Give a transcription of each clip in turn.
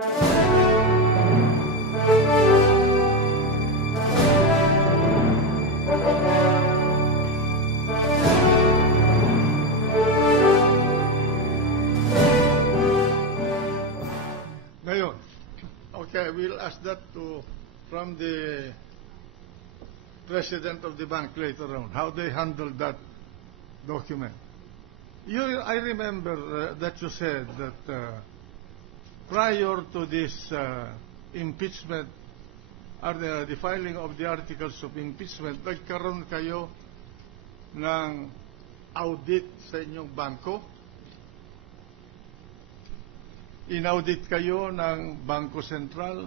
Ngayon, okay, we'll ask that from the president of the bank later on, how they handled that document. I remember that you said that prior to this impeachment, or the filing of the articles of impeachment, nagkaroon kayo ng audit sa inyong bangko? Inaudit kayo ng Bangko Sentral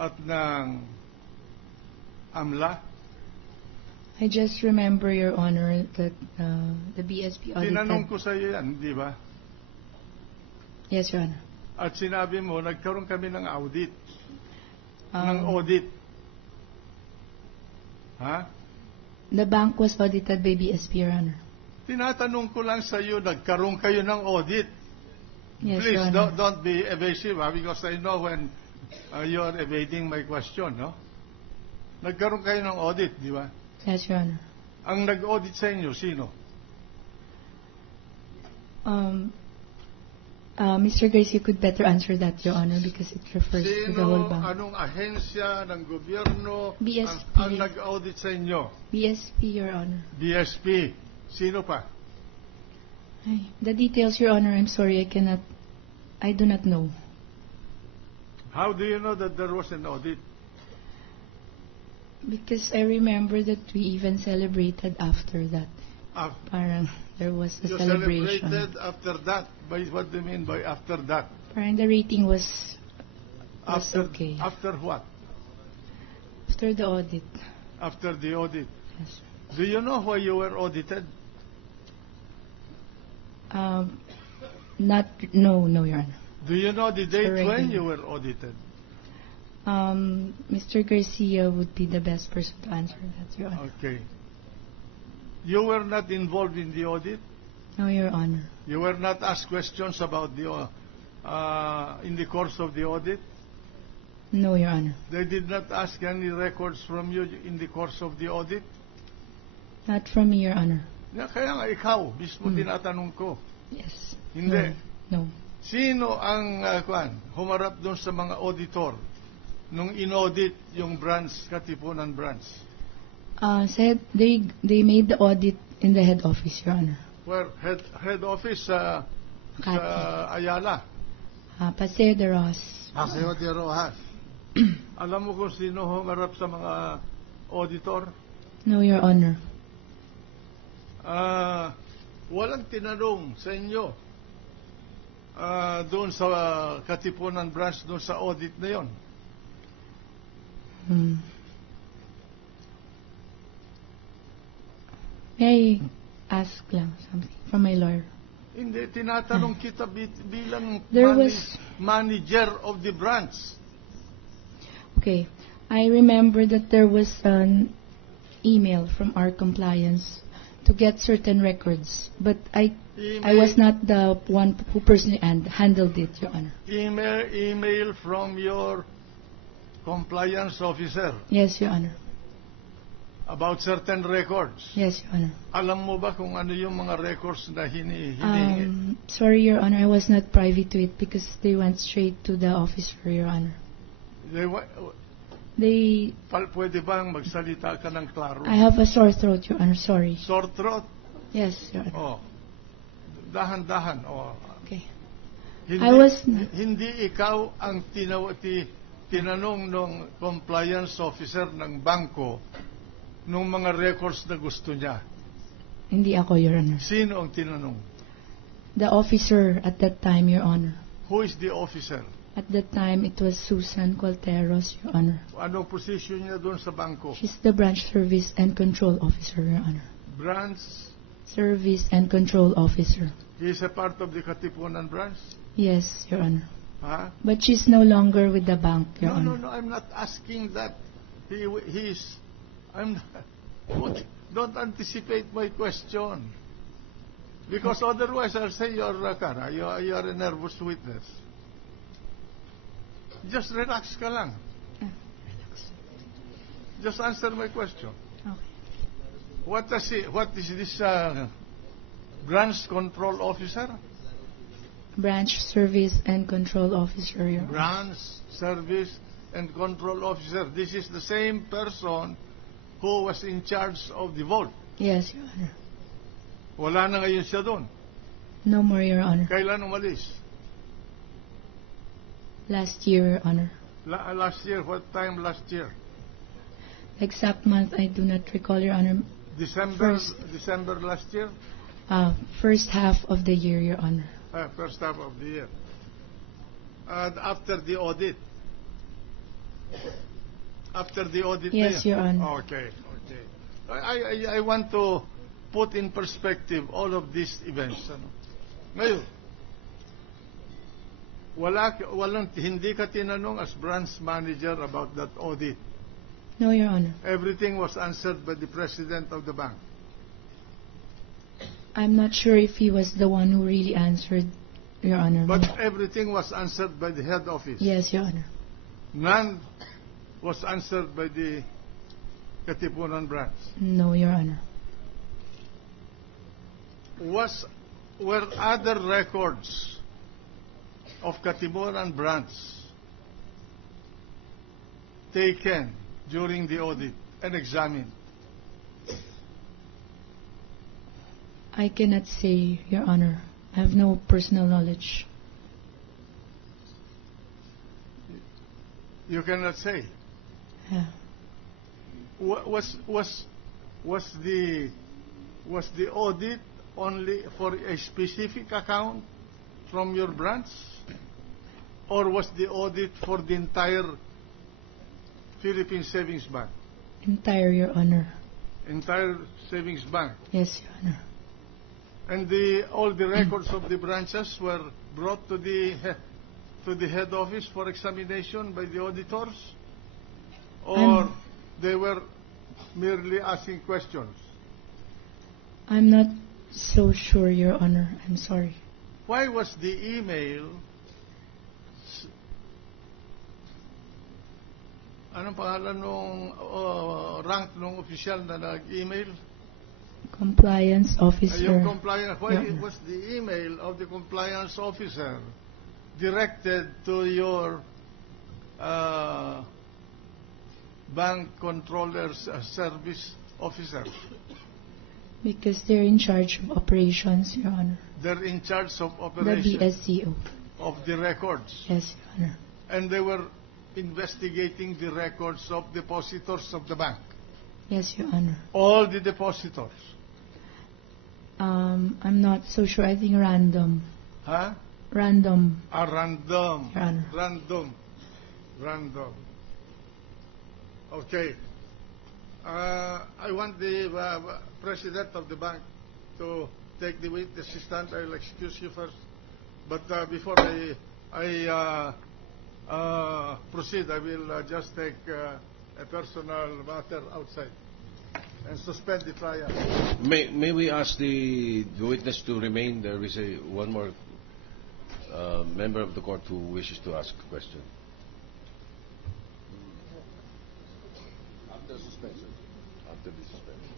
at ng AMLA? I just remember, Your Honor, that the BSP audited. Tinanong ko sa iyo yan, di ba? Yes, Your Honor. At sinabi mo, nagkaroon kami ng audit. Ng audit. Ha? The bank was audited by BSP, Your Honor. Tinatanong ko lang sa iyo, nagkaroon kayo ng audit. Yes, Please, Your Honor. don't be evasive, because I know when you're evading my question, no? Nagkaroon kayo ng audit, di ba? Yes, Your Honor. Ang nag-audit sa inyo, sino? Mr. Grace, you could better answer that, Your Honor, because it refers to the whole Sino, bank. anong ahensya ng gobyerno BSP. ang nag-audit sa inyo? BSP, Your Honor. BSP. Sino pa? Ay, the details, Your Honor, I'm sorry, I do not know. How do you know that there was an audit? Because I remember that we even celebrated after that. Parang there was a You celebration. celebrated after that? What do you mean by after that? Parang the rating was okay. After what? After the audit. After the audit. Yes. Do you know why you were audited? No, Your Honor. Do you know the date Correct. when you were audited? Mr. Garcia would be the best person to answer that, Your Honor. Okay. You were not involved in the audit? No, Your Honor. You were not asked questions about the in the course of the audit? No, Your Honor. They did not ask any records from you in the course of the audit? Not from me, Your Honor. Kaya nga ikaw, mismo tinatanong ko. Yes. Hindi. No. Sino ang humarap doon sa mga auditor nung inaudit yung branch, Katipunan branch? Said they made the audit in the head office, Your Honor. Where? Head office sa Ayala. Paseo de Rojas. Paseo de Rojas. Alam mo kung sino humarap sa mga auditor? No, Your Honor. Walang tinanong sa inyo doon sa Katipunan branch, doon sa audit na yon. May I ask lang something from my lawyer? Hindi, tinatanong kita bilang manager of the branch. Okay. I remember that there was an email from our compliance to get certain records, but I was not the one who personally handled it, Your Honor. Email from your compliance officer Yes, Your Honor. about certain records. Yes, Your Honor. Alam mo ba kung ano yung mga records na hinihingi? Sorry, Your Honor, I was not privy to it because they went straight to the officer, Your Honor. Pwede bang magsalita ka ng klaro? I have a sore throat, Your Honor. Sorry. Sore throat? Yes, Your Honor. Oh. Dahan-dahan. Oh. Okay. Hindi ikaw ang tinanong ng compliance officer ng bangko nung mga records na gusto niya. Hindi ako, Your Honor. Sino ang tinanong? The officer at that time, Your Honor. Who is the officer? At that time, it was Susan Colteros, Your Honor. Anong position niya doon sa bangko? She's the branch service and control officer, Your Honor. Branch? Service and control officer. He is a part of the Katipunan branch? Yes, Your Honor. Huh? But she's no longer with the bank, Your Honor. No, I'm not asking that. Don't anticipate my question. Because otherwise I'll say you are a nervous witness. Just relax ka lang. Relax. Just answer my question. Okay. What is this branch control officer? Branch Service and Control Officer, Your Honor. Branch Service and Control Officer. This is the same person who was in charge of the vault. Yes, Your Honor. Wala na ngayon siya doon. No more, Your Honor. Kailan umalis? Last year, Your Honor. Last year. What time last year? Exact month, I do not recall, Your Honor. December last year? First half of the year, Your Honor. First half of the year. After the audit. After the audit. Yes, Your Honor. Okay. I want to put in perspective all of these events. Ngayon, hindi ka tinanong as branch manager about that audit. No, Your Honor. Everything was answered by the president of the bank. I'm not sure if he was the one who really answered, Your Honor. But everything was answered by the head office. Yes, Your Honor. None was answered by the Katipunan branch. No, Your Honor. Were other records of Katipunan branch taken during the audit and examined? I cannot say, Your Honor. I have no personal knowledge. You cannot say. Yeah. Was the audit only for a specific account from your branch, or was the audit for the entire Philippine Savings Bank? Entire, Your Honor. Entire Savings Bank. Yes, Your Honor. And all the records of the branches were brought to the head office for examination by the auditors, or they were merely asking questions? I'm not so sure, Your Honor. I'm sorry. Why was the email? Anong pangalan nung rank nung official na nag-email? Compliance officer. Yung compliance. Why Yeah. was the email of the compliance officer directed to your bank controller's service officer? Because they're in charge of operations, Your Honor. They're in charge of The operation BSCO. of the records. Yes, Your Honor. And they were investigating the records of depositors of the bank. Yes, Your Honor. All the depositors. I'm not so sure. I think random. Huh? Random. Random. Your Honor. Random. Okay. I want the president of the bank to take the witness stand. I'll excuse you first. But before I proceed, I will just take a personal matter outside and suspend the trial. May we ask the witness to remain? There is one more member of the court who wishes to ask a question. After suspension. After the suspension.